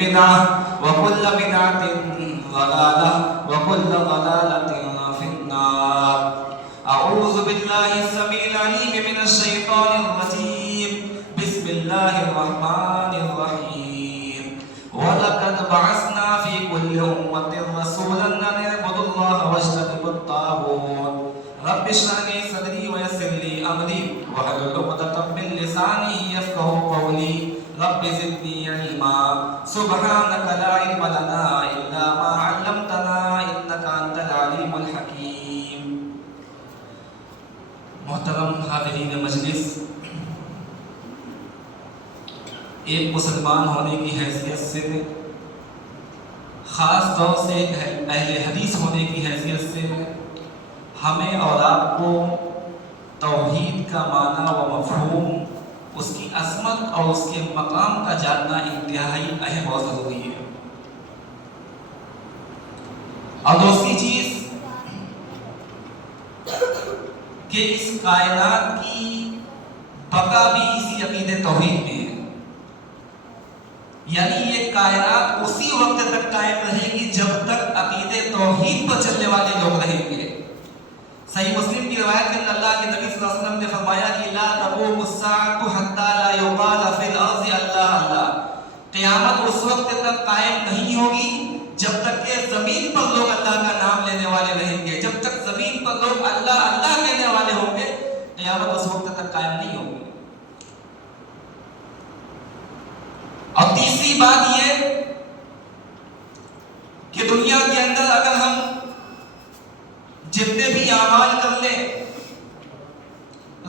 بدعة وكل بدعة ضلالة وكل ضلالة في النار. أعوذ بالله السميع العليم من الشيطان الرجيم. بسم الله الرحمن الرحيم. ولقد بعثنا في كل أمة رسولا أن اعبدوا الله واجتنبوا الطاغوت. رب اشرح لي صدري ويسر لي أمري واحلل عقدة من لساني يفقهوا قولي. رب زدني علما. سبحانك لا علم لنا إلا ما علمتنا إنك أنت العليم الحكيم. محترم حاضرین مجلس، ایک مسلمان ہونے کی حیثیت سے، خاص طور سے اہل حدیث ہونے کی حیثیت سے ہمیں اور آپ کو توحید کا معنی و مفہوم، اس کی عظمت اور اس کے مقام کا جاننا انتہائی اہم اور ضروری ہے. اور دوسری چیز کہ اس کائنات کی بقا بھی اسی عقیدے توحید میں ہے. یعنی یہ کائنات اسی وقت تک قائم رہے گی جب تک عقیدے توحید پر چلنے والے لوگ رہیں گے. صحیح مسلم کی روایت میں اللہ کے نبی صلی اللہ علیہ وسلم نے فرمایا کہ لا تقوم الساعة حتى لا يقال في الارض اللہ اللہ. قیامت اس وقت تک قائم نہیں ہوگی جب تک کہ زمین پر لوگ اللہ کا نام لینے والے رہیں گے. جب تک زمین پر لوگ اللہ اللہ کہنے والے ہوں گے، قیامت اس وقت تک قائم نہیں ہوگی. اور تیسری بات یہ کہ دنیا کے اندر اگر ہم جتنے بھی اعمال کر لیں،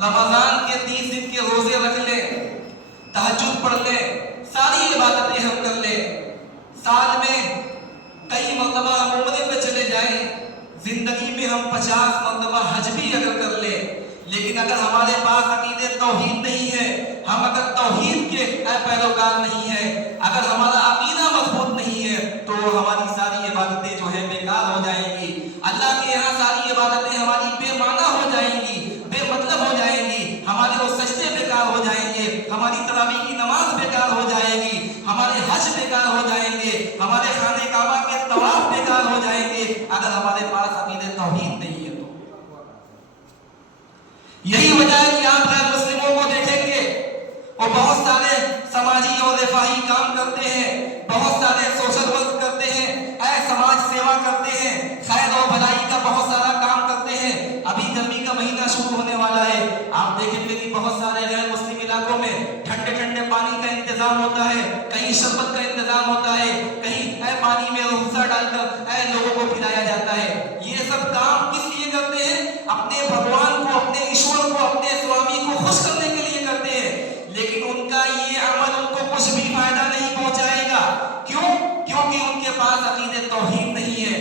رمضان کے 30 دن کے روزے رکھ لیں، تہجد پڑھ لیں، ساری عبادتیں ہم کر لیں، سال میں کئی مرتبہ ہم عمرے پہ چلے جائیں، زندگی میں ہم 50 مرتبہ حج بھی اگر کر لیں، لیکن اگر ہمارے پاس عقیدے توحید نہیں ہے، ہم اگر توحید کے پیروکار نہیں ہیں، اگر ہمارا عقیدہ مضبوط نہیں ہے، تو ہماری ساری عبادتیں جو ہے بیکار ہو جائیں گی. اللہ کے یہاں ساری عبادتیں ہماری بے معنی ہو جائیں گی، بے مطلب ہو جائیں گی. ہمارے وہ سجدے بیکار ہو جائیں گے، ہماری تراویح کی نماز بیکار ہو جائے گی، ہمارے حج بیکار ہو جائیں گے، ہمارے خانہ کعبہ کے طواف بیکار ہو جائیں گے اگر ہمارے پاس عقیدہ توحید نہیں ہے. تو یہی وجہ ہے کہ آپ غیر مسلموں کو دیکھیں گے، وہ بہت سارے سماجی اور رفاہی کام کرتے ہیں، بہت سارے سوشل ورک کرتے ہیں، سماج سیوا کرتے ہیں، خیر و بھلائی کا بہت سارا کام کرتے ہیں. ابھی گرمی کا مہینہ شروع ہونے والا ہے، آپ دیکھیں گے کہ بہت سارے غیر مسلم علاقوں میں ٹھنڈے ٹھنڈے پانی کا انتظام ہوتا ہے، کہیں شربت کا انتظام ہوتا ہے، کہیں پانی میں روحافزہ ڈال کر لوگوں کو پلایا جاتا ہے. یہ سب کام کس لیے کرتے ہیں؟ اپنے بھگوان کو، اپنے ایشور کو، اپنے سوامی کو خوش کرنے کے لیے کرتے ہیں. لیکن ان کا یہ عمل ان کو کچھ بھی فائدہ نہیں پہنچائے گا. کیوں؟ کیونکہ ان کے پاس عقیدہ توحید نہیں ہے.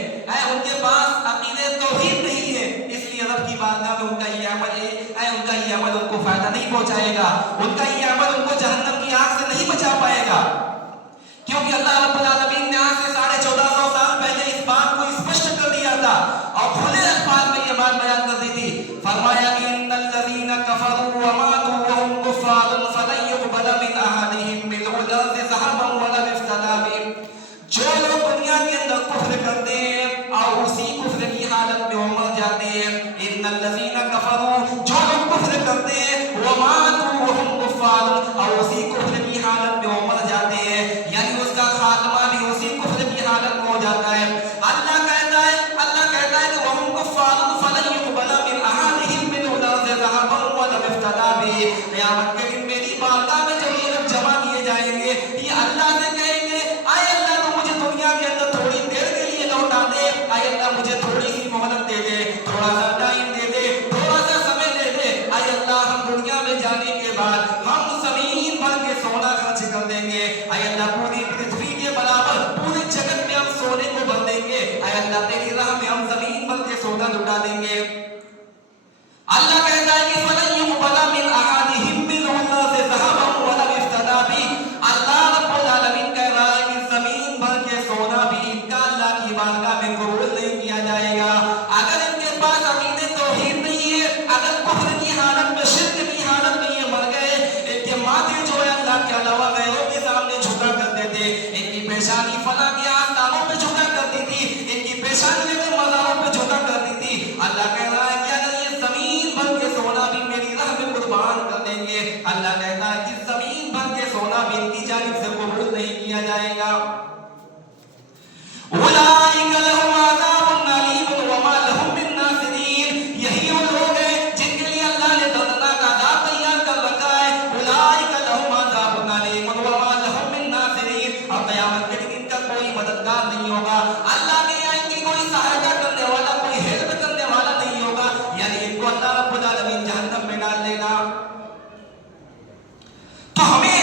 ان کے پاس عقیدہ توحید نہیں ہے، اس لیے رب کی بارگاہ میں ان کا یہ عمل ان کو فائدہ نہیں پہنچائے گا. ان کا یہ عمل ان کو جہنم کی آگ سے نہیں بچا پائے گا. کیونکہ اللہ رب العالمین نے آج سے 1450 سال پہلے اس بات کو اسپشٹ کر دیا تھا اور کھلے الفاظ میں یہ بات بیان کر دی تھی. فرمایا کہ ان الذین کفروا وماتوا وهم کفار فلن يقبل من احدهم ملء الارض ذهبا ولا افتدى به. جو لوگ دنیا کے اندر کفر کرتے ہیں اور اسی کفر کی حالت میں وہ مر جاتے ہیں، ان الذین کفروا، جو لوگ کفر کرتے ہیں، وماتوا وهم کفار، اور اسی کفر کی حالت میں وہ مر جاتے ہیں، یعنی اس کا خاتمہ بھی اسی کفر کی حالت میں ہو جاتا ہے. اللہ کہتا ہے کہ وهم کفار فلن يقبل من احدهم ملء الارض ذهبا ولا افتدى به. قیامت کے دن میری بارگاہ میں جب یہ لوگ جمع کیے جائیں گے، یہ اللہ سے کہیں گے اے اللہ تو مجھے دنیا کے اندر تھوڑی دیر کے لیے لوٹا دے، اے اللہ مجھے تھوڑی سی مہلت دے دے، تھوڑا سا ٹائم دے دے، تھوڑا سا سمے دے دے. اے اللہ ہم دنیا میں جانے کے بعد ہم زمین بھر کے سونا خرچ کر دیں گے. اے اللہ پوری پرتھوی کے برابر پورے جگت میں ہم سونے کو بھر دیں گے. اے اللہ تیری راہ میں ہم زمین بھر کے سونا لٹا دیں گے. اللہ کہتا ہے کہ فلن يقبل من احدهم ملء الارض ذهبا ولا افتدى به. اللہ رب العالمین کہہ رہا ہے کہ زمین بھر کے سونا بھی ان کا اللہ کی بارگاہ میں قبول نہیں کیا جائے گا. اگر ان کے پاس عقیدہ توحید نہیں ہے، اگر کفر کی حالت میں، شرک کی حالت میں یہ مر گئے، ان کے ماتھے جو ہے اللہ کے علاوہ غیروں کے سامنے جھکا کرتے تھے، ان کی پیش दिया जाएगा। उलाइका लहुम अज़ाबुन अलीम व मा लहुम मिन नासिरीन, यही वो लोग हैं जिनके लिए अल्लाह ने दर्दनाक अज़ाब तैयार कर रखा है। उलाइका लहुम अज़ाबुन अलीम व मा लहुम मिन नासिरीन, और क़यामत के दिन इनका कोई मददगार नहीं होगा, अल्लाह के यहाँ इनकी कोई सहायता करने वाला, कोई हेल्प करने वाला नहीं होगा, यानी इनको अल्लाह रब्बुल आलमीन जहन्नम में डाल देगा। तो हमें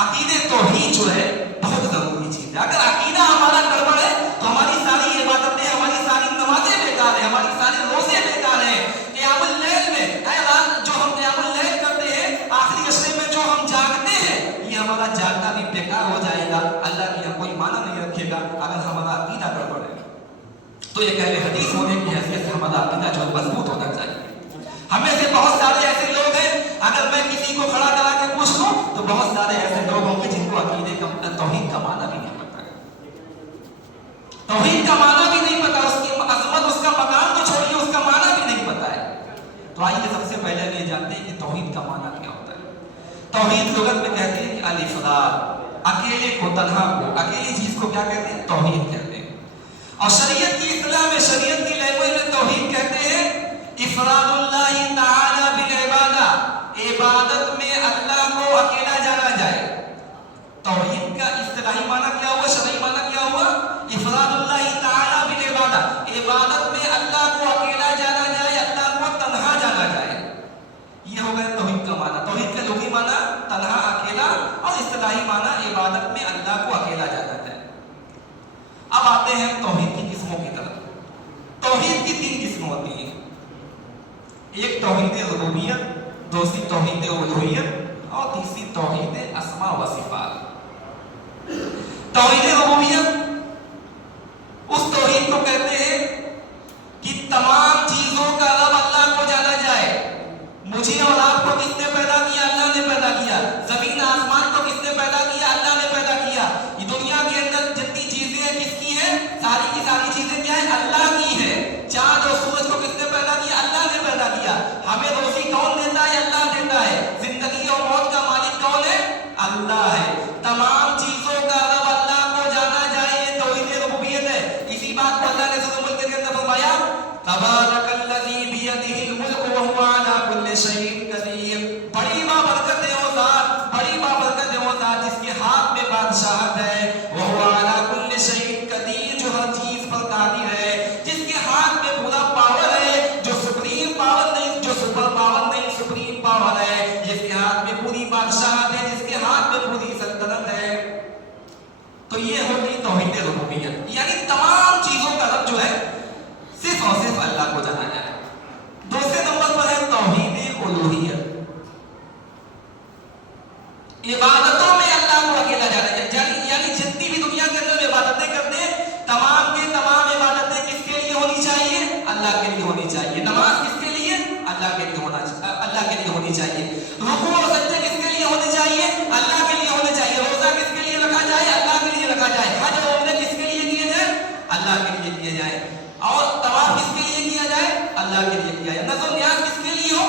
अकीदे तौहीद जो है बहुत जरूरी चीज है। अगर अकीदा हमारा गड़बड़ है तो हमारी सारी इबादतें, हमारी सारी नमाजें बेकार है, हमारी सारी रोजे बेकार है। क़यामुल लैल में रात जो हम क़यामुल लैल करते हैं, आखिरी अशरे में जो हम जागते हैं, ये हमारा जागना भी बेकार हो जाएगा, अल्लाह के यहाँ कोई माना नहीं रखेगा अगर हमारा अकीदा गड़बड़ है। तो ये कहले हदीस होने की हैसियत से हमारा अकीदा जो मजबूत होना चाहिए। हमें से बहुत सारे ऐसे लोग हैं, अगर मैं किसी को खड़ा करा के पूछ लूं तो बहुत सारे ऐसे लोग होंगे जिनको अकीदे का तौहीद का माना भी नहीं पता है, तौहीद का माना भी नहीं पता, उसकी अजमत, उसका मकाम तो छोड़िए, उसका माना भी नहीं पता है। तो आइए सबसे पहले ये जानते हैं कि तौहीद का माना क्या होता है। तौहीद लुगत में कहते हैं कि अल-इफ़राद, अकेले को, तन्हा को, अकेली चीज को क्या कहते हैं? तौहीद कहते हैं। और शरीयत की इस्तिलाह में, शरीयत की लैंग्वेज में तौहीद कहते हैं इफ़रादुल्लाहि तआला बिल इबादा, इबादत में अल्लाह को अकेला जाना जाए। तौहीद का इस्तिलाही माना क्या हुआ, शरई माना क्या हुआ? इफ़रादुल्लाहि तआला बिल इबादा, इबादत में अल्लाह को अकेला जाना जाए, अल्लाह को तन्हा जाना जाए। ये हो गया तौहीद का माना। तौहीद का लुग़वी माना तन्हा, अकेला, और इस्तिलाही माना इबादत में अल्लाह को अकेला जाना जाए। अब आते हैं तौहीद की किस्मों की तरफ। तौहीद की 3 किस्में होती हैं। एक तौहीद रुबूबियत, दूसरी तौहीद उलूहियत, और तीसरी तौहीद अस्मा व सिफात। तौहीद रुबूबियत उस तौहीद को कहते हैं कि तमाम चीजों का रब अल्लाह को जाना जाए। मुझे और आपको किसने पैदा किया? अल्लाह ने पैदा किया। जमीन आसमान को किसने पैदा किया? अल्लाह ने पैदा किया। ये दुनिया के अंदर जितनी चीजें हैं किसकी है? सारी की सारी चीजें क्या है? अल्लाह की है। चांद और सूरज को किसने पैदा किया? अल्लाह ने पैदा किया। हमें रोजी कौन देता है? अल्लाह देता है। जिंदगी और मौत का मालिक कौन है? अल्लाह है। तमाम चीजों का रब अल्लाह को जाना जाए, ये तौहीद रुबूबियत है। इसी बात को अल्लाह ने सूरह मुल्क के अंदर फरमाया, तबारकल्लज़ी बियदिहिल मुल्क व हुवा अला कुल्लि शैइन कदीर। बड़ी बाबरकत है वो ज़ात, बड़ी बाबरकत है वो ज़ात जिसके हाथ में बादशाहत है। व हुवा अला कुल्लि शैइन कदीर, जो हर चीज पर कादिर है, जिसके हाथ में पूरा पावर है, जो सुप्रीम पावर नहीं, जो सुपर पावर नहीं, सुप्रीम पावर है, जिसके हाथ में पूरी बादशाहत है, जिसके हाथ में पूरी सल्तनत है। तो ये होगी तौहीद रुबूबियत, यानी तमाम चीजों का रब जो है सिर्फ और सिर्फ अल्लाह को जाना जाए। दूसरे नंबर पर है तौहीद उलूहियत, इबादतों में अल्लाह को अकेला जाना जाए। यानी जितनी भी दुनिया के अंदर इबादतें करते हैं, तमाम के तमाम इबादतें किसके लिए होनी चाहिए? अल्लाह के लिए होनी चाहिए। नमाज किसके लिए? अल्लाह के लिए अल्लाह के लिए होनी चाहिए। रुकू और सजदे किसके लिए होने चाहिए? अल्लाह के लिए होने चाहिए। रोजा किसके लिए रखा जाए? अल्लाह के लिए रखा जाए। हज और उम्रा किसके लिए किए जाए? अल्लाह के लिए किए जाए। और तवाफ किसके लिए किया जाए? अल्लाह के लिए किया जाए। नज़र न्याज किसके लिए हो?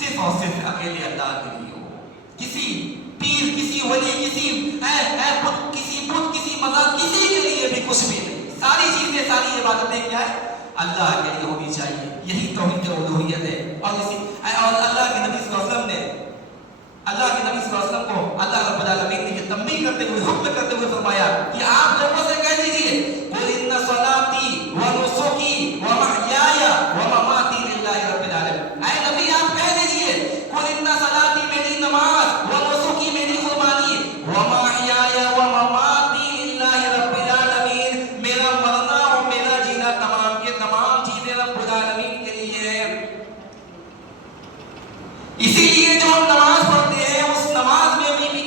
सिर्फ और सिर्फ अकेले अल्लाह के लिए हो। किसी पीर, किसी वली, किसी बुत, किसी मज़ार, किसी के लिए भी कुछ भी नहीं। सारी चीजें, सारी इबादतें क्या है? अल्लाह के लिए होनी चाहिए। यही तौहीद उलूहियत है। और अल्लाह के नबी सल्लल्लाहु अलैहि वसल्लम को अल्लाह रब्बुल आलमीन ने तंबीह करते हुए, हुक्म करते हुए फरमाया कि आप लोगों से कह दीजिए, कुल इन्ना सलाती व नुसुकी व महयाया व ममाती लिल्लाहि रब्बिल आलमीन। ऐ नबी आप कह दीजिए, कुल इन्ना सलाती, मेरी नमाज, व नुसुकी, मेरी कुर्बानी, व महयाया व ममाती लिल्लाहि रब्बिल आलमीन, मेरा मरना और मेरा जीना तमाम के तमाम चीजें रब्बुल आलमीन के लिए है। इसीलिए जो हम नमाज पढ़ते हैं, उस नमाज में भी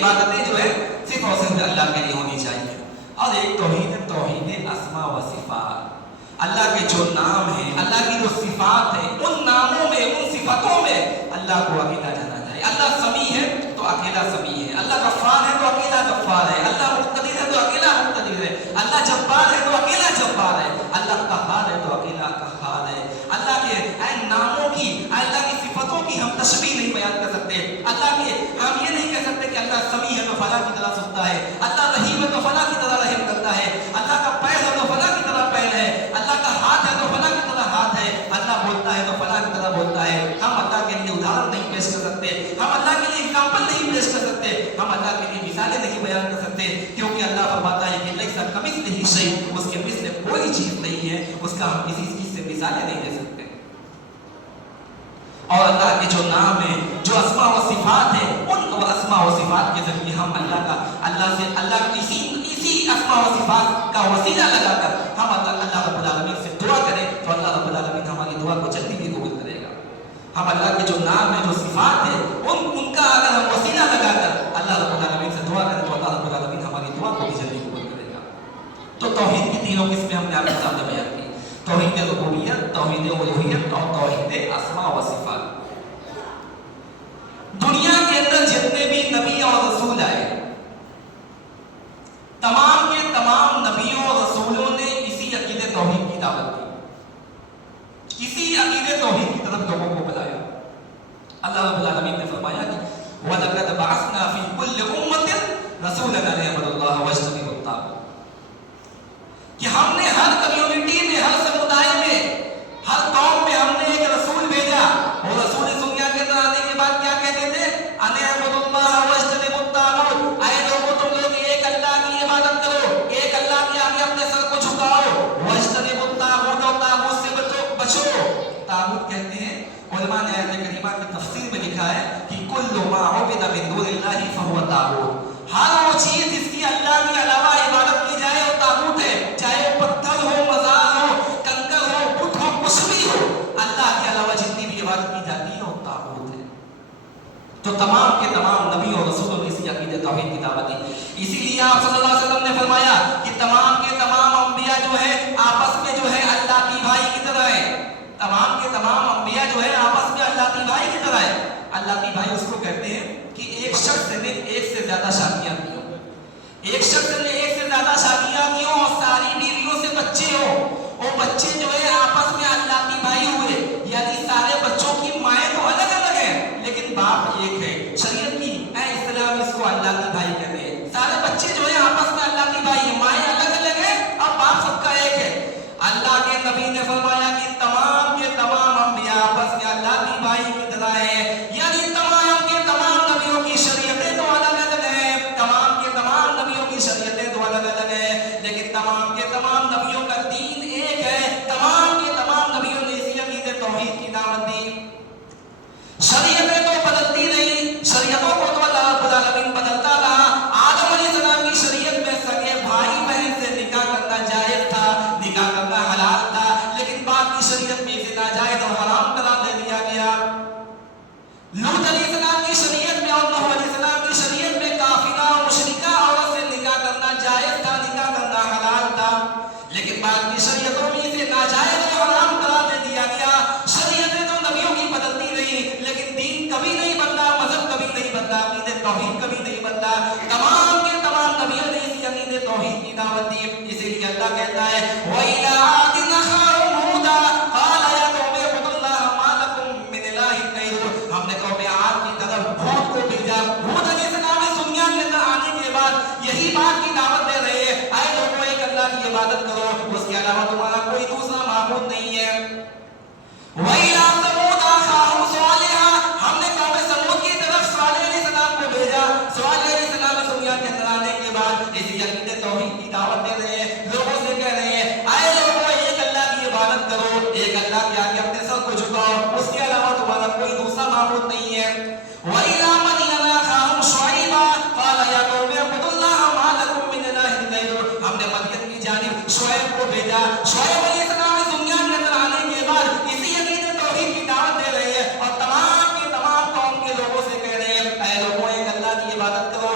इबादतें जो है सिर्फ और सिर्फ अल्लाह के लिए होनी चाहिए। और एक तौहीद अस्मा व सिफात, अल्लाह के जो नाम है, अल्लाह की जो सिफात है, उन नामों में, उन सिफतों में अल्लाह को अकेला जाना चाहिए। अल्लाह समी है तो अकेला समी है, अल्लाह गफ्फार है तो अकेला गफ्फार है, अल्लाह मुक़्तदिर है तो अकेला मुक़्तदिर है, अल्लाह जब्बार है तो अकेला जब्बार है, अल्लाह क़हार है तो अकेला क़हार है। अल्लाह के नामों की, अल्लाह की सिफतों की हम तशबीह नहीं बयान कर सकते। अल्लाह के हम ये नहीं कह सकते कि अल्लाह समी है तो फला की तरह सुनता है, अल्लाह रहीम है तो फला की तरह रहम करता है, अल्लाह का पैर है तो फला की तरह पैर है, अल्लाह का हाथ है तो फला की तरह हाथ है, अल्लाह बोलता है तो फला की तरह बोलता है। हम अल्लाह के लिए उदाहरण नहीं पेश कर सकते, हम अल्लाह के लिए एग्जाम्पल नहीं पेश कर सकते, हम अल्लाह के लिए मिसालें नहीं बयान कर सकते, क्योंकि अल्लाह फरमाता है कि लैसा कमिस्लिही शै, उसके मिस्ल कोई चीज नहीं है, उसका हम किसी चीज से मिसालें नहीं दे सकते। और अल्लाह के जो नाम है, जो अस्मा व सिफात है, उन अस्मा व सिफात के जरिए हम अल्लाह इसी अस्मा व सिफात का वसीला लगाकर हम अल्लाह रब्बुल आलमीन से दुआ करें तो अल्लाह रब्बुल आलमीन हमारी दुआ को जल्दी भी कबूल करेगा। हम अल्लाह के जो नाम है, जो सिफात है, उनका अगर हम वसीला लगाकर अल्लाह रब्बुल आलमीन से दुआ करें तो अल्लाह रब्बुल आलमीन हमारी दुआ को भी जल्दी कबूल करेगा। तो तौहीद की तीनों किस्में हमने आपके सामने बयान की, तौहीद रुबूबियत, तौहीद उलूहियत और तौहीद अस्मा व सिफात। दुनिया के अंदर जितने भी नबी और रसूल आए, तमाम के तमाम नबियों और रसूलों ने इसी अकीदे तौहीद की दावत दी, इसी अकीदे तौहीद की तरफ लोगों को बुलाया। अल्लाह रब्बुल आलमीन ने फरमाया कि वलक़द बअसना फी कुल्लि उम्मतिन रसूलन अन इअ्बुदुल्लाह वज्तनिबुत ताग़ूत, कि हमने हर कम्युनिटी में, हर समुदाय में, हर कौम में हमने एक रसूल भेजा। और रसूल इस दुनिया के अंदर आने के बाद क्या कहते थे? अन इअ्बुदुल्लाह वज्तनिबुत ताग़ूत, आए लोगों तुम लोग एक अल्लाह की इबादत करो, एक अल्लाह के आगे अपने सर को झुकाओ, वज्तनिबुत ताग़ूत, और ताग़ूत से बचो। ताग़ूत कहते हैं, उलमा ने आयत करीमा की तफसीर में लिखा है कि कुल्लु मा उबिदा मिन दुनिल्लाहि फहुवा ताग़ूत, हर वो चीज जिसकी अल्लाह के अलावा इबादत की जाए वो ताग़ूत है, चाहे वो पत्थर हो, मज़ार हो, कंकर हो, बुत हो, कुछ भी हो, अल्लाह के अलावा जितनी भी इबादत की जाती है वो ताग़ूत है। तो तमाम के तमाम नबी और रसूलों ने इसी अकीदे तौहीद की दावत दी। इसीलिए आप सल्लल्लाहु अलैहि वसल्लम ने फरमाया कि तमाम के तमाम अंबिया जो है आपस में जो है अल्लाह की भाई की तरह है। तमाम के तमाम अंबिया जो है आपस में अल्लाह की भाई की तरह है। अल्लाह की भाई उसको कहते हैं कि एक शख्स ने एक से ज्यादा शादियां की हो, एक शख्स ने एक से ज्यादा शादियां की हो और सारी बीवियों से बच्चे हो, वो बच्चे जो है आपस में अल्लाह की भाई हुए, यानी सारे बच्चों की माएँ तो अलग अलग है लेकिन बाप एक है। शरीयत की इस्लाम इसको अल्लाह की भाई कहते हैं। सारे बच्चे जो है आपस में अल्लाह की भाई है, माएँ अलग अलग है और बाप सबका एक है। अल्लाह के नबी ने फरमाया कि तमाम के तमाम अंबिया आपस में अल्लाह की भाई की तरह है, यानी तमाम के तमाम नबियों की शरीयतें तो अलग अलग है, तमाम के तमाम नबियों की शरीयतें तो अलग अलग है, लेकिन तमाम के तमाम नबियों का दीन एक है। तमाम के तमाम नबियों ने इसी अकीदे तौहीद की दावत दी। शरीयतें तो बदलती नहीं, शरीयतों को तो अल्लाह रब्बुल आलमीन बदलता रहा। आदम अलैहिस्सलाम की शरीयत में सगे भाई बहन से निकाह करना जायज था, निकाह करना हलाल था, लेकिन बाद की शरीयत में इसे नाजायज और हराम करार दे दिया गया। लूत अलैहिस्सलाम की शरीयत में और नूह अलैहिस्सलाम की शरीयत में काफिरा और मुशरिका औरत से निकाह करना जायज था, निकाह करना हलाल था, लेकिन बाद की शरीयतों में इसे नाजायज और हराम करार दे दिया गया। शरीयतें तो नबियों की बदलती रही, लेकिन दीन कभी नहीं बदला, मजहब कभी नहीं बदला, अकीदे तौहीद कभी नहीं बदला। तमाम के तमाम नबियों ने इसी अकीदे तौहीद की दावत दी। इसीलिए अल्लाह कहता है वइला आदिन अखाहुम हुदा क़ाल या कौमी इब्दुल्लाह मा लकुम मिन इलाहिन गैरुह, हमने कौम आद की तरफ हूद को भेजा। हूद अलैहिस्सलाम इस दुनिया के अंदर आने के बाद यही बात की दावत दे रहे हैं, आए लोगों एक अल्लाह की इबादत करो, उसके अलावा तुम्हारा कोई दूसरा माबूद नहीं है। वइला समूद अखाहुम सालिहा, हमने कौम समूद की तरफ सालेह अलैहिस्सलाम को भेजा। सालेह अलैहिस्सलाम इस दुनिया के अंदर आने के बाद इसी अकीदे तौहीद की दावत दे रहे हैं, लोगों से कह रहे हैं आए लोगों एक अल्लाह की इबादत करो, एक अल्लाह के आगे अपने सर को झुकाओ, उसके अलावा तुम्हारा कोई दूसरा माबूद नहीं है। वइला मदीन अखाहुम शुअैबा क़ाल या कौमी इब्दुल्लाह मा लकुम मिन इलाहिन गैरुह, हमने मदीन की जानिब शुअैब को भेजा। शुअैब अलैहिस्सलाम इस दुनिया के अंदर आने के बाद इसी अकीदे तौहीद की दावत दे रहे हैं और तमाम के तमाम कौम के लोगों से कह रहे हैं ऐ लोगों एक अल्लाह की इबादत करो,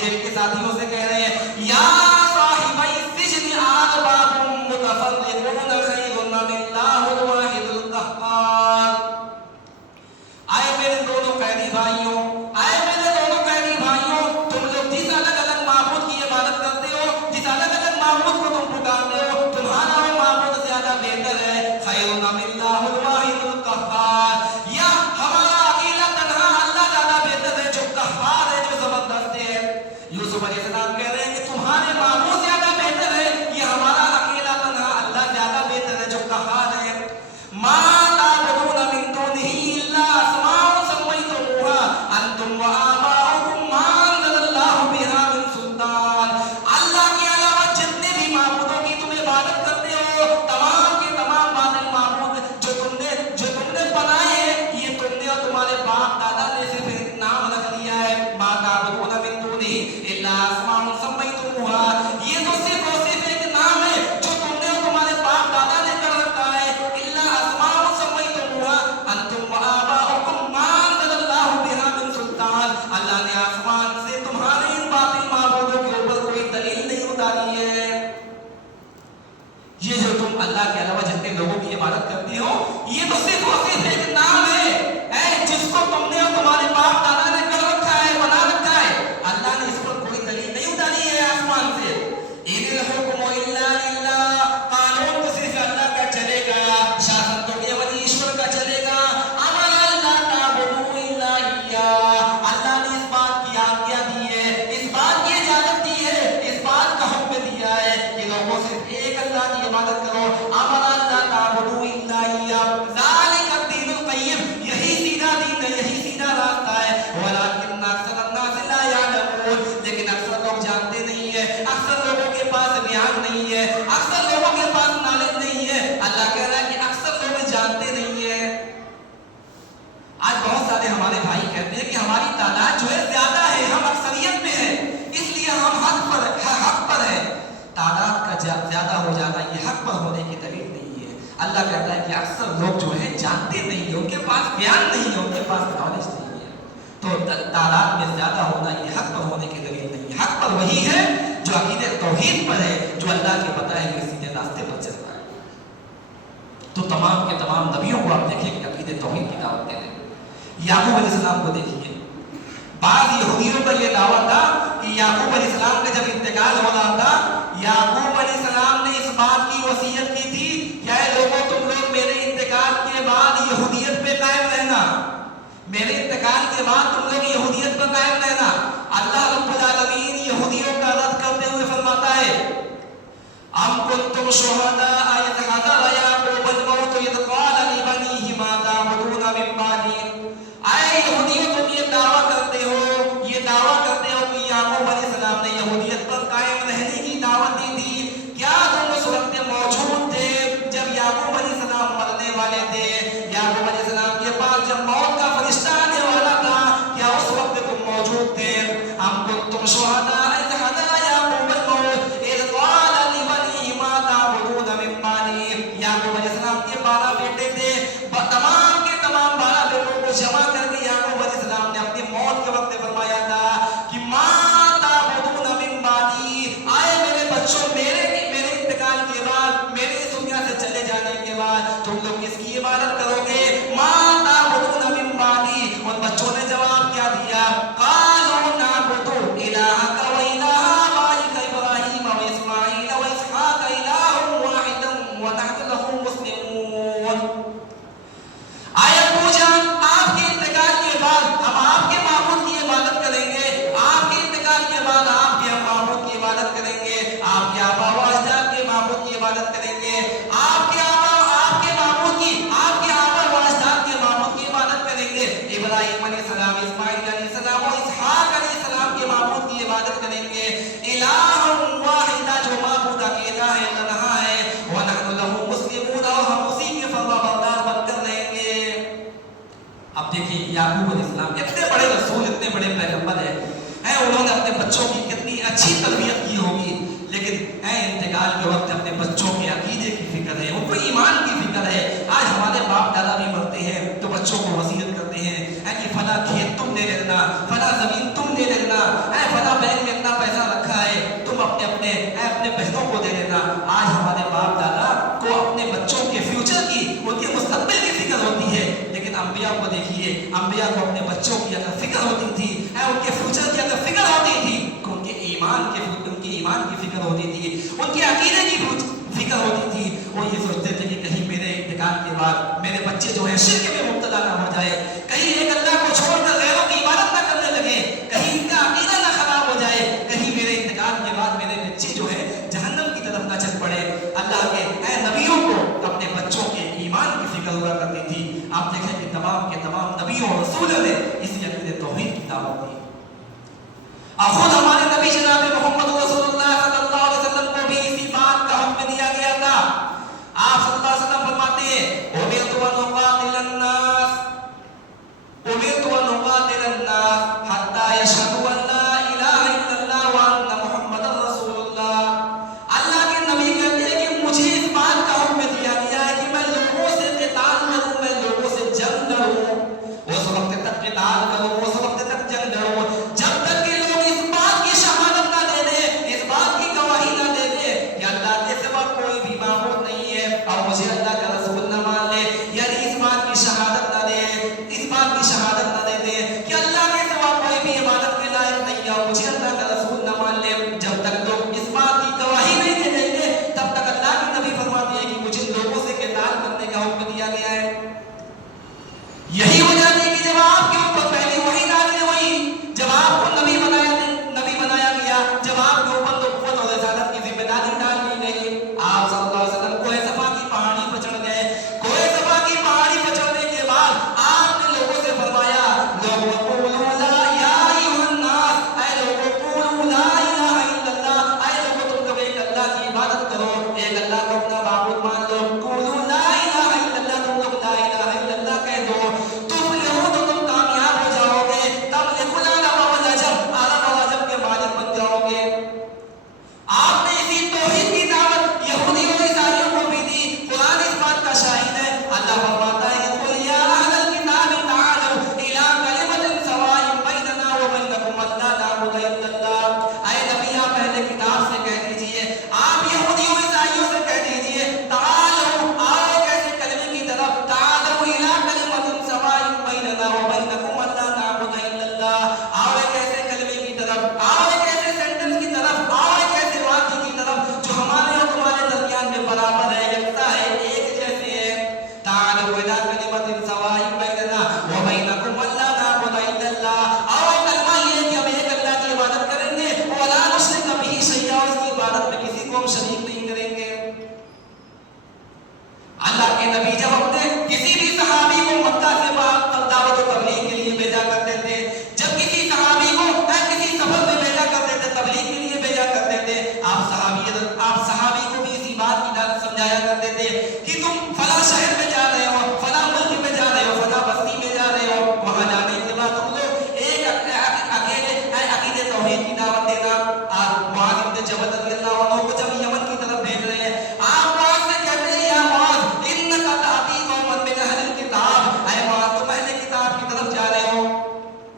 जेल के साथियों से कह रहे हैं या साहिबई सिजन अरबाबुम मुतफर्रिकून खैरुन मिनल्लाहिल वाहिदुल कह्हार। आए मेरे दोनों कैदी भाइयों, आए मेरे दोनों कैदी भाइयों, तुम लोग जिस अलग अलग माबूद की इबादत करते हो, जिस अलग अलग माबूद को तुम पुकारते हो, तुम्हारा वो माबूद ज्यादा बेहतर है। खैरुन मिनल्लाहिल वाहिदुल कह्हार, या हमारा अकेला तन्हा अल्लाह ज्यादा बेहतर है, जो कह्हार है, जो जबरदस्त है। यूसुफ अलैहिस्सलाम कह रहे हैं कि तुम्हारे माबूद ज्यादा बेहतर है, ये हमारा अकेला तन्हा अल्लाह ज्यादा बेहतर है, जो कह्हार है। मा ताबुदून मिन दूनिही इल्ला अस्माउन सम्मयतumuहा अंतुम व आबाउकुम मा अंज़लल्लाहु बिहा मिन सुल्तान। अल्लाह के अलावा जितने भी माबूदों की तुम इबादत करते हो, तमाम के तमाम बातिल माबूद जो तुमने बनाए हैं, ये तुमने और तुम्हारे बाप दादा ने सिर्फ एक नाम रख लिया है। मा ताबुदून मिन दूनिही इल्ला अस्माउन सम्मयतumuहा, ये तो सिर्फ और सिर्फ एक नाम है जो तुमने और तुम्हारे बाप दादा ने कर रखा है। इल्ला अस्माउन सम्मयतumuहा अंतुम व आबाउकुम मा अंज़लल्लाहु बिहा मिन सुल्तान। अल्लाह ने आसमान से तुम्हारे इन बातिल माबूदों के ऊपर कोई दलील नहीं उतारी है। ये जो तुम अल्लाह के अलावा जितने लोगों की इबादत करते हो, ये तो सिर्फ और सिर्फ एक नाम है जिसको तुमने और तुम्हारे बाप दादा ने कर रखा है, बना रखा है। अल्लाह ने इस पर कोई दलील नहीं उतारी है आसमान से। इनिल हुक्मु इल्ला लिल्लाह, कानून तो सिर्फ अल्लाह का चलेगा, शासन तो केवल ईश्वर का चलेगा। अमर अल्लाह ताबुदू इल्ला इय्याह, अल्लाह ने इस बात की आज्ञा दी है, इस बात की इजाजत दी है, इस बात का हुक्म दिया है कि लोगों सिर्फ एक अल्लाह की इबादत करो। अमर अल्लाह ताबुदू इल्ला इय्याह ज़ालिका दीनुल क़य्यिम, यही सीधा दीन है, यही सीधा रास्ता है। वलाकिन अक्सर अन्नास ला यअलमून, लेकिन अक्सर लोग जानते नहीं है, अक्सर लोगों के पास ज्ञान नहीं है, अक्सर लोगों के पास नॉलेज नहीं है। अल्लाह कह रहा है कि अक्सर लोग जानते नहीं है। आज बहुत सारे हमारे भाई कहते हैं कि हमारी तादाद जो है ज्यादा है, हम अक्सरियत में हैं, इसलिए हम हक पर है। तादाद का ज्यादा हो जाना ये हक पर होने की दलील नहीं है। अल्लाह कहता है कि अक्सर लोग जो है जानते नहीं है, उनके पास ज्ञान नहीं है, उनके पास नॉलेज नहीं है। तो तादाद में ज्यादा होना ये हक पर होने की दलील नहीं है। हक पर वही है जो अकीदे तौहीद पर है, जो अल्लाह के बताए हुए सीधे रास्ते पर चल रहा है। तो तमाम के तमाम नबियों को आप देखिए कि अकीदे तौहीद की दावत दे रहे हैं। याकूब अलैहिस्सलाम को देखिए, बाद यहूदियों का ये दावा था कि याकूब अलैहिस्सलाम का जब इंतकाल हो रहा था, याकूब अलैहिस्सलाम ने इस बात की वसीयत की थी, क्या लोगों तुम लोग मेरे इंतकाल के बाद यहूदियत पे कायम रहना, मेरे इंतकाल के बाद तुम लोग यहूदियत पर कायम रहना। अल्लाह रब्बुल आलमीन यहूदियों का रद्द करते हुए फरमाता है अम कुंतुम शुहदा इज़ हज़र याकूब अल-मौत इज़ क़ाल लिबनीहि मा ताबुदून मिन बादी। आए यहूदियों, तुम ये दावा करते हो कि याकूब अलैहिस्सलाम ने यहूदियत पर कायम रहने की दावत दी थी। क्या तुम उस वक्त मौजूद थे जब याकूब अलैहिस्सलाम मरने वाले थे? याकूब अलैहिस्सलाम के पास जब मौत का फरिश्ता आने वाला था, क्या उस वक्त तुम मौजूद थे? हम कुंतुम शुहदा इज़ हज़र याकूब अल-मौत इज़ क़ाल लिबनीहि मा ताबुदून मिन बादी। याकूब अलैहिस्सलाम के 12 बेटे थे, तमाम के तमाम 12 बेटों को जमा करके याकूब अलैहिस्सलाम ने अपनी मौत के वक्त फरमाया था कि मा ताबुदून मिन बादी, आए मेरे बच्चों, मेरे इंतकाल के बाद, मेरे इस दुनिया से चले जाने के बाद तुम लोग किसकी इबादत करोगे? मा ताबुदून मिन बादी। उन बच्चों ने जवाब क्या दिया? क़ालू नअबुदु इलाहका व इलाहा आबाइका इब्राहीम व इस्माईल व इसहाक इलाहन वाहिदन व नहनु लहु मुस्लिमून। आया पूछा, आपके इंतकाल के बाद हम आपके माबूद की इबादत करेंगे, आपके इंतकाल के बाद आप भी हम माबूद की इबादत करेंगे, आपके आबा व अजदाद के माबूद की इबादत करेंगे, आपके आबा व अजदाद के माबूद की इबादत करेंगे। इब्राहीम अलैहिस्सलाम, इस्माईल अलैहिस्सलाम और इसहाक अलैहिस्सलाम के माबूद की इबादत करेंगे। इलाहुन वाहिदा, जो माबूद अकेला है, तन्हा है, व नहनु लहु मुस्लिमून, और हम उसी के फरमाबरदार बनकर रहेंगे। अब देखिए याकूब अलैहिस्सलाम इतने बड़े रसूल, इतने बड़े पैगंबर हैं, उन्होंने अपने बच्चों की कितनी अच्छी तरबियत की होगी, लेकिन इंतकाल के वक्त अपने बच्चों के अकीदे की फिक्र है, उनको ईमान की फिक्र है। आज हमारे बाप दादा भी मरते हैं तो बच्चों को वसीयत करते हैं कि फला खेत तुम ले लेना, फला जमीन तुम ले लेना, फला बैंक में ان کے فیوچر کی اگر فکر ہوتی تھی تو ان کے ایمان کی فکر ہوتی تھی، ان کے عقیدے کی فکر ہوتی تھی. وہ یہ سوچتے تھے کہ کہیں میرے انتقال کے بعد میرے بچے جو ہے شرک میں مبتلا نہ ہو جائے، کہیں ایک اللہ کو چھوڑ کر غیروں کی عبادت نہ کرنے لگے، کہیں ان کا عقیدہ نہ خراب ہو جائے، کہیں میرے انتقال کے بعد میرے بچے جو ہے جہنم کی طرف نہ چل پڑے. اللہ کے نبیوں کو اپنے بچوں کے ایمان کی فکر ہوا کرتی تھی. آپ دیکھیں کہ تمام کے تمام نبیوں اور رسولوں نے اس عقیدے توحید کی دعوت دی. اور خود ہمارے نبی جناب محمد رسول اللہ صلی اللہ علیہ وسلم کو بھی اسی بات کا حکم دیا گیا تھا. آپ صلی اللہ علیہ وسلم فرماتے ہیں امرت ان اقاتل الناس حتی یشہدوا ان لا الہ الا اللہ وان محمد رسول اللہ. اللہ کے نبی کہتے ہیں کہ مجھے اس بات کا حکم دیا گیا ہے کہ میں لوگوں سے قتال کروں، میں لوگوں سے جنگ لڑوں. اس وقت تک قتال کروں، اس وقت تک جنگ لڑوں جب تک کہ لوگ اس بات کی شہادت نہ دے دیں، اس بات کی گواہی نہ دے دیں کہ اللہ کے سوا کوئی بھی معبود نہیں ہے اور مجھے اللہ کا رسول نہ مان لے. یعنی اس بات کی شہادت نہ دے، اس بات کی شہادت نہ دے دیں کہ اللہ کے سوا کوئی بھی عبادت کے لائق نہیں ہے اور مجھے اللہ کا رسول نہ مان لے. جب تک لوگ اس بات کی گواہی نہیں دے دیں گے تب تک اللہ کے نبی فرماتے ہیں کہ مجھے لوگوں سے قتال کرنے کا حکم دیا گیا ہے. یہی وجہ تھی کہ جب آپ کے اوپر پہلی وحی نازل ہوئی، جب آپ کو نبی بنایا گیا، جب آپ کے اوپر نبوت اور رسالت کی ذمہ داری ڈال دی گئی، آپ صلی اللہ علیہ وسلم کوہ صفا کی پہاڑی پر چڑھ گئے. کوہ صفا کی پہاڑی پر چڑھنے کے بعد آپ نے لوگوں سے فرمایا لوگوں قولوا لا یا ایھا الناس، اے لوگوں قولوا لا الہ الا اللہ، اے لوگوں تم لوگ ایک اللہ کی عبادت کرو، ایک اللہ کو اپنا معبود مان لو. قولوا لا الہ الا اللہ، تم لوگ لا الہ الا اللہ کہہ دو، تفلحوا تو تم کامیاب ہو جاؤ گے. تملکوا العرب والعجم، عرب اور عجم کے مالک بن جاؤ گے. آپ نے اسی توحید کی دعوت یہودی اور عیسائیوں کو بھی دی. قرآن اس بات کا شاہد ہے. اللہ فرماتا ہے قل یا اہل الکتاب تعالوا الی کلمۃ سواء بیننا وبینکم الا نعبد الا اللہ. اے نبی آپ اہل کتاب سے کہہ دیجئے، آپ یہودیوں عیسائیوں سے کہہ دیجئے تعالوا، آؤ کیسے کلمے کی طرف، تعالوا الی کلمۃ سواء بیننا وبینکم الا نعبد الا اللہ. آؤ ایک ایسے کلمے کی طرف، آؤ ایک ایسے سینٹنس کی طرف، آؤ ایک ایسے واقعے کی طرف جو ہمارے اور تمہارے درمیان میں برابر ہے، یکساں ہے، ایک جیسے ہے. تعالوا الی کلمۃ سواء بیننا وبینکم الا نعبد الا اللہ. آؤ کلمہ یہ ہے کہ ہم ایک اللہ کی عبادت کریں گے ولا نشرک بہ شیئا، اس کی عبادت میں کسی کو ہم شریک نہیں کریں گے. اللہ کے نبی جب اپنے کسی بھی صحابی کو مکہ سے باہر دعوت و تبلیغ کے لیے بھیجا کرتے تھے، جب کسی صحابی کو کسی سفر میں بھیجا کرتے تھے، تبلیغ کے لیے بھیجا کرتے تھے، آپ صحابی کو بھی اسی بات کی سمجھایا کرتے تھے کہ تم فلاں شہر میں جا رہے ہو، فلاں ملک میں جا رہے ہو، فلاں بستی میں جا رہے ہو، وہاں جانے کے بعد تم لوگ ایک اکیلے عقیدے توحید کی دعوت دینا. آپ معاذ بن جبل رضی اللہ عنہ کو جب یمن کی طرف بھیج رہے ہیں، آپ معاذ سے کہتے ہیں یا معاذ انک تأتی قوما من اہل الکتاب، اے معاذ تم اہل کتاب کی طرف جا رہے ہو،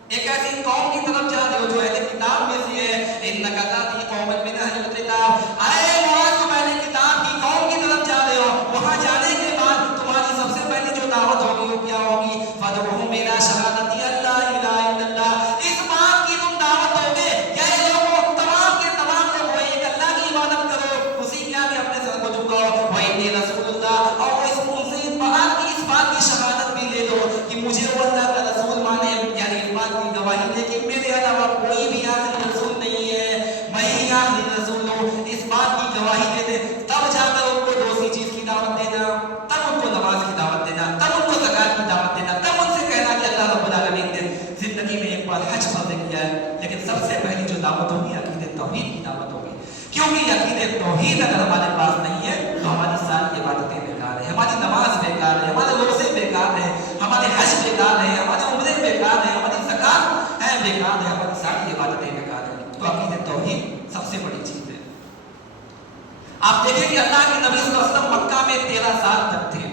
ایک ایسی قوم کی طرف جا رہے ہو جو اہل کتاب میں سے ہے. انک تأتی قوما من اہل الکتاب، اے معاذ تم اہل کتاب کی قوم کی طرف جا رہے ہو، وہاں جانے کے بعد تمہاری سب سے پہلی جو دعوت ہوگی وہ کیا ہوگی؟ فدعوہم الی شہادۃ لا الہ الا اللہ. اس بات کی تم دعوت ہوگے کہ اے لوگوں، تمام کے تمام لوگ ایک اللہ کی عبادت کرو، اسی کے آگے اپنے سر کو جھکاؤ، وانی رسول اللہ، اور اس بات کی شہادت بھی لے لو کہ مجھے وہ اللہ کا رسول مانے. یعنی اس بات کی گواہی دے کہ میرے علاوہ کوئی بھی آخری رسول نہیں ہے، میں ہی آخری رسول ہوں. اس بات کی گواہی دے دے، تب جا کر ان کو دوسری چیز کی دعوت دینا، تب ان کو نماز کی دعوت دینا، تب ان کو زکات کی دعوت دینا، تب ان سے کہنا کہ اللہ رب العالمین نے زندگی میں ایک بار حج فرض کیا ہے. لیکن سب سے پہلی جو دعوت ہوگی عقیدے توحید کی دعوت ہوگی، کیونکہ عقیدے توحید اگر ہمارے پاس نہیں ہے تو ہماری ساری عبادتیں بیکار ہیں، ہماری نماز بیکار ہے، ہمارے روزے بیکار ہیں، ہمارے حج بیکار ہیں، ہمارے عمرے بیکار ہیں، ہماری زکات ہے بیکار ہے، ہماری ساری عبادتیں بیکار ہیں. تو عقیدے توحید سب سے بڑی چیز ہے. آپ دیکھیں کہ اللہ کے نبی صلی اللہ علیہ وسلم مکہ میں 13 سال تک تھے.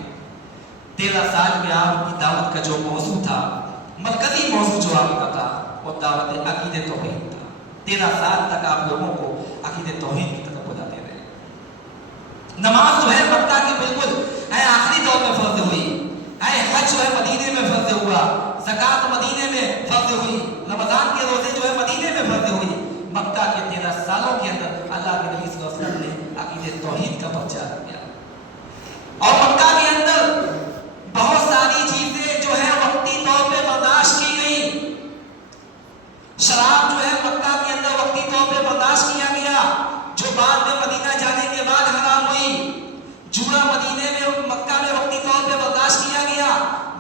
13 سال میں آپ کی دعوت کا جو موضوع تھا، مرکزی موضوع جو آپ کا تھا، وہ دعوت عقیدے توحید تھا. 13 سال تک آپ لوگوں کو عقیدے توحید کی طرف بلاتے رہے. نماز جو ہے مکہ کی بالکل آخری دور میں فرض ہوئی، حج جو ہے مدینے میں فرض ہوا، ज़कात मदीने में फर्ज हुई, रमजान के रोजे जो है मदीने में फर्ज हुई। मक्का के 13 सालों के अंदर अल्लाह के नबी सल्लल्लाहु अलैहि वसल्लम ने अकीदे तौहीद का प्रचार किया। और मक्का के अंदर बहुत सारी चीजें जो है वक्ती तौर पे बर्दाश्त की गई। शराब जो है मक्का के अंदर वक्ती तौर पे बर्दाश्त किया गया, जो बाद में मदीना जाने के बाद हराम हुई। जुआ मदीने में मक्का में वक्ती तौर पे बर्दाश्त किया गया,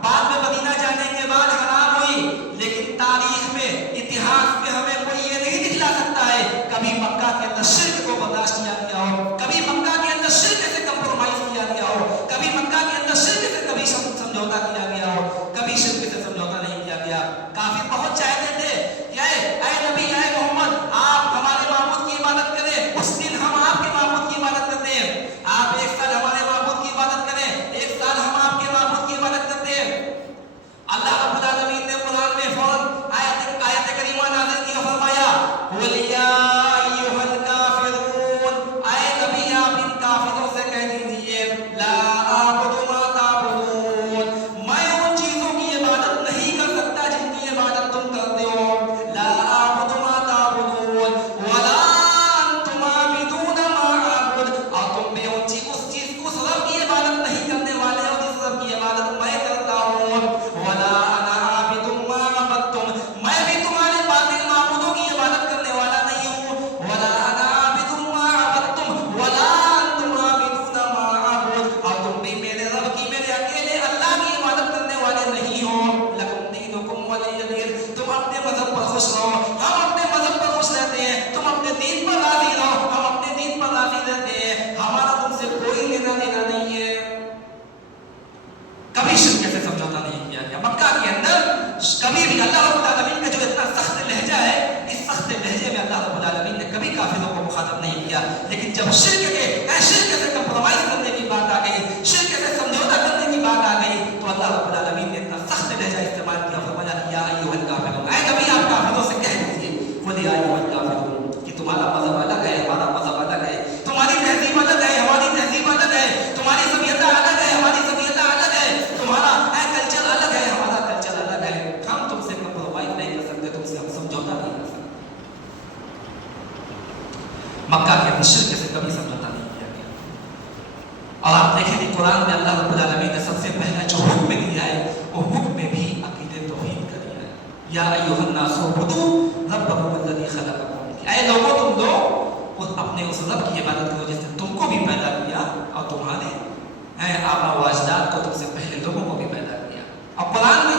बाद में मदीना जाने के बाद हराम हुई। लेकिन तारीख में, इतिहास में हमें कोई ये नहीं दिखला सकता है कभी मक्का के अंदर शिर्क को बर्दाश्त किया गया हो, कभी मक्का के अंदर शिर्क से कंप्रोमाइज किया गया हो, कभी मक्का के अंदर शिर्क से कभी समझौता किया गया हो, कभी शिर्क से समझौता नहीं किया गया। काफी बहुत चाहते थे कि ऐ नबी, ऐ मोहम्मद, आप हमारे माबूद की इबादत करें, उस दिन हम आपके माबूद की इबादत करते हैं। आप एक साल हमारे माबूद की इबादत करें, एक साल हम आपके माबूद की इबादत करते हैं। अल्लाह रब्बुल आलमीन ने कुरान में फौरन आयत करीमा नाज़िल किया, फरमाया कुल या अय्युहल काफिरून, ऐ नबी आप इन काफिरों से कह दीजिए ला अअबुदु मा ताबुदून, मैं उन चीजों की इबादत नहीं कर सकता जिनकी इबादत तुम करते हो। ला अअबुदु मा ताबुदून वला अंतुम आबिदून मा अअबुद, और तुम भी उस रब की इबादत नहीं करने वाले हो जिस रब की इबादत मैं करता हूँ। वला अना आबिदुम मा अबदतुम, मैं भी तुम्हारे बातिल माबूदों की इबादत करने वाला नहीं हूँ। वला अना आबिदुम मा अबदतुम वला अंतुम आबिदून मा अअबुद, और तुम भी मेरे रब की, मेरे अकेले अल्लाह की इबादत करने वाले नहीं हो। लकुम दीनुकुम वलिय दीन, तुम अपने मजहब पर खुश रहो, हम अपने मजहब पर खुश रहते हैं। तुम अपने दीन पर राजी रहो, हम अपने दीन पर राजी रहते हैं। हमारा तुमसे कोई लेना देना नहीं है। कभी शिर्क से समझौता नहीं किया गया मक्का के अंदर, कभी भी। अल्लाह रब्बुल आलमीन का जो इतना सख्त लहजा है, इस सख्त लहजे में अल्लाह रब्बुल आलमीन ने कभी काफिरों को मुखातब नहीं किया। लेकिन जब शिर्क से कंप्रोमाइज करने की बात आ गई, शिर्क से समझौता करने की बात आ गई, तो अल्लाह रब्बुल आलमीन ने इतना सख्त लहजा इस्तेमाल किया, फरमाया या अय्युहल काफिरून, ऐ नबी आप काफिरों से कह दीजिए कुल या अय्युहल काफिरून कि तुम्हारा मजहब अलग है, हमारा मजहब अलग है, तुम्हारी तहजीब अलग है, हमारी तहजीब अलग है, तुम्हारी सभ्यता अलग है, हमारी सभ्यता अलग है, तुम्हारा कल्चर अलग है, हमारा कल्चर अलग है। हम तुमसे कंप्रोमाइज नहीं कर सकते, तुमसे हम समझौता नहीं कर सकते। मक्का के अंदर शिर्क से कभी समझौता नहीं किया गया। और आप देखेंगे कुरान में अल्लाह रब्बुल आलमीन ने सबसे पहला जो हुक्म दिया है, वो हुक्म में भी अकीदे तौहीद का दिया है। या अय्युहन नासु उबुदू रब्बकुम अल्लज़ी खलक़कुम, ऐ लोगों तुम लोग अपने उस रब की इबादत करो जिसने तुमको भी पैदा किया और तुम्हारे आबा व अजदाद को, तुमसे पहले लोगों को भी पैदा किया। और कुरान में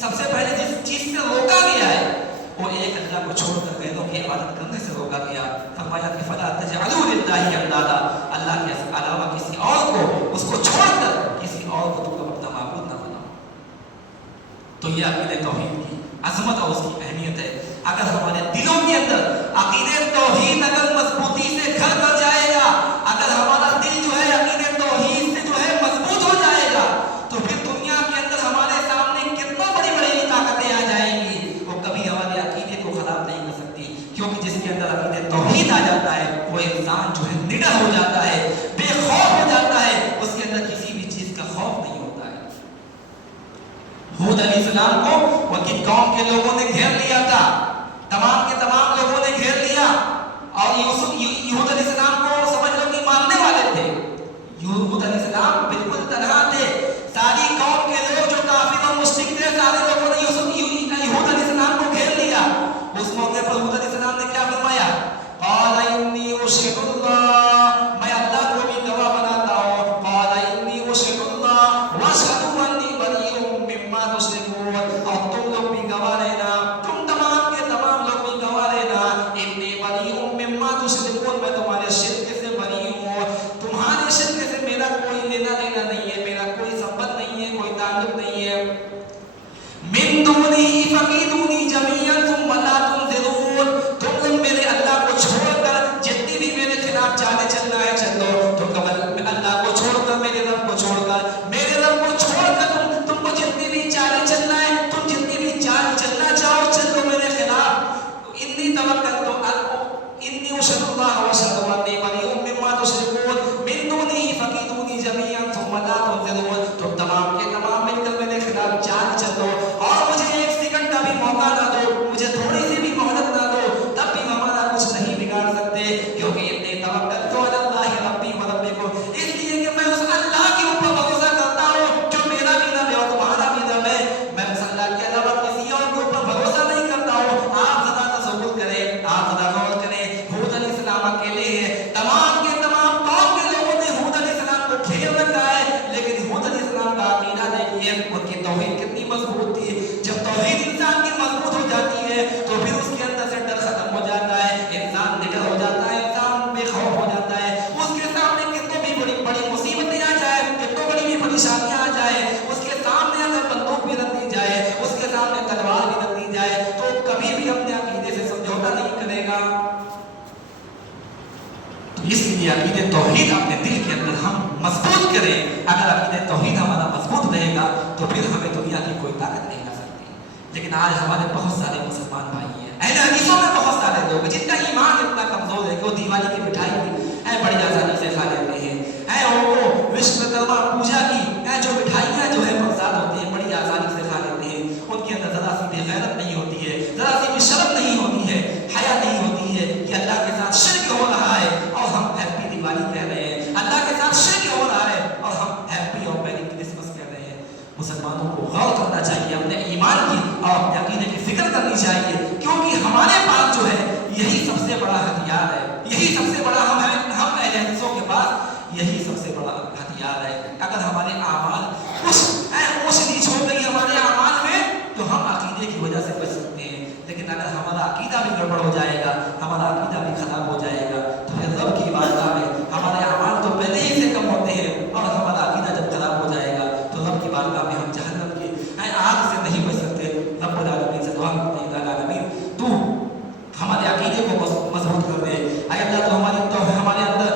सबसे पहले जिस चीज से रोका गया है वो एक अल्लाह को छोड़कर गैरों की इबादत करने से रोका गया। फरमाया कि फला तजअलू लिल्लाहि अंदादा, अल्लाह के अलावा किसी और को, उसको छोड़कर किसी और को तुम अपना माबूद ना बनाओ। तो ये अकीदे तौहीद की अजमत और उसकी अहमियत है। अगर हमारे दिलों के अंदर अकीदे तौहीद अगर मजबूती से घर कर जाएगा, अगर हमारा दिल जो है अकीदे तौहीद से जो है मजबूत हो जाएगा, तो फिर दुनिया के अंदर हमारे सामने कितना बड़ी बड़ी ताकतें आ जाएंगी, वो कभी हमारे अकीदे को खराब नहीं कर सकती। क्योंकि जिसके अंदर अकीदे तौहीद आ जाता है वो इंसान जो है निडर हो जाता है, बेखौफ हो जाता है, उसके अंदर किसी भी चीज का खौफ नहीं होता है। हूद अलैहिस्सलाम को उनकी कौम के लोगों ने घेर लिया था, तमाम के तमाम लोगों ने घेर लिया, और यूहूद अलैहिस्सलाम को समझ लो कि मानने वाले थे। यूहूद अलैहिस्सलाम बिल्कुल तन्हा थे, सारी कौम के लोग जो काफिर और मुश्रिक थे, सारे लोगों ने यूहूद अलैहिस्सलाम को घेर लिया। उस मौके पर यूहूद अलैहिस्सलाम ने क्या फरमाया? क़ाला इन्नी उश्हिदुल्लाह, मैं अल्लाह को भी गवाह बनाता हूँ। क़ाला इन्नी उश्हिदुल्लाह वअशहदु अन्नी बरीउम मिम्मा तुश्रिकून, और तुम लोग भी गवाह रहना, तुम तमाम के اس لیے عقیدہ توحید اپنے دل کے اندر ہم مضبوط کریں. اگر عقیدہ توحید ہمارا مضبوط رہے گا تو پھر ہمیں دنیا کی کوئی طاقت نہیں لا سکتی. لیکن آج ہمارے بہت سارے مسلمان بھائی ہیں, اہل حدیثوں میں بہت سارے لوگ جن کا ایمان اتنا کمزور ہے کہ وہ دیوالی کی مٹھائی بڑی آسانی سے کھا لیتے ہیں. وہ وشوکرما پوجا کی جو مٹھائیاں جو ہے پرساد ہوتی ہیں بڑی آسانی سے کھا لیتے ہیں. ان کے اندر ذرا سی بھی غیرت نہیں ہوتی ہے, ذرا سی بھی شرم نہیں ہوتی ہے, حیا نہیں ہوتی ہے کہ اللہ کے ساتھ شرک ہو رہا ہے اور ہم ہیپی دیوالی کہہ رہے ہیں. اللہ کے ساتھ شرک ہو رہا ہے اور ہم ہیپی اور میری کرسمس کہہ رہے ہیں. مسلمانوں کو غور کرنا چاہیے, اپنے ایمان کی اور اپنے عقیدے کی فکر کرنی چاہیے, کیونکہ ہمارے پاس جو ہے یہی سب سے بڑا ہتھیار ہے, یہی سب سے بڑا ہم اہل حدیثوں کے پاس یہی سب سے بڑا ہتھیار ہے. اگر ہمارے اعمال اوش نیچ ہو گئی ہمارے اعمال میں تو ہم عقیدے کی وجہ سے بچ سکتے ہیں. لیکن اگر ہمارا عقیدہ بھی گڑبڑ ہو جائے گا, ہمارا عقیدہ بھی خراب ہو جائے گا, تو پھر رب کی بارگاہ میں ہمارے اعمال تو پہلے ہی سے کم ہوتے ہیں, اور ہمارا عقیدہ جب خراب ہو جائے گا تو رب کی بارگاہ میں ہم جہنم کی آگ سے نہیں بچ سکتے. رب العالمین سے دعا کرتے ہیں, العالمین تو ہمارے عقیدے کو مضبوط کر دے. اے اللہ تو ہمارے اندر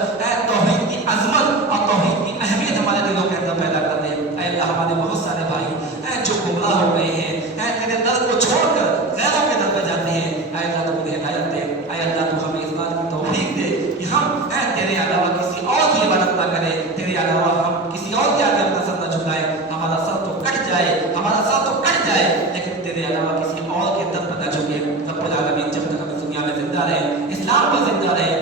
توحید کی عظمت اور توحید کی اہمیت ہمارے دلوں کے اندر پیدا کر دے. اے اللہ ہمارے بہت سارے بھائی جو گمراہ ہو گئے ہیں, تیرے در کو چھوڑ کر غیروں کے در پہ جاتے ہیں, اے اللہ تو انہیں ہدایت دے. اے اللہ تو ہمیں اس بات کی توفیق دے کہ ہم تیرے علاوہ کسی اور کی عبادت نہ کریں, تیرے علاوہ ہم کسی اور کے آگے اپنا سر نہ جھکائیں. ہمارا سر تو کٹ جائے, ہمارا سر تو کٹ جائے, لیکن تیرے علاوہ کسی اور کے در پہ نہ جھکے. رب العالمین جب تک ہمیں دنیا میں زندہ رہے, اسلام کو زندہ رہے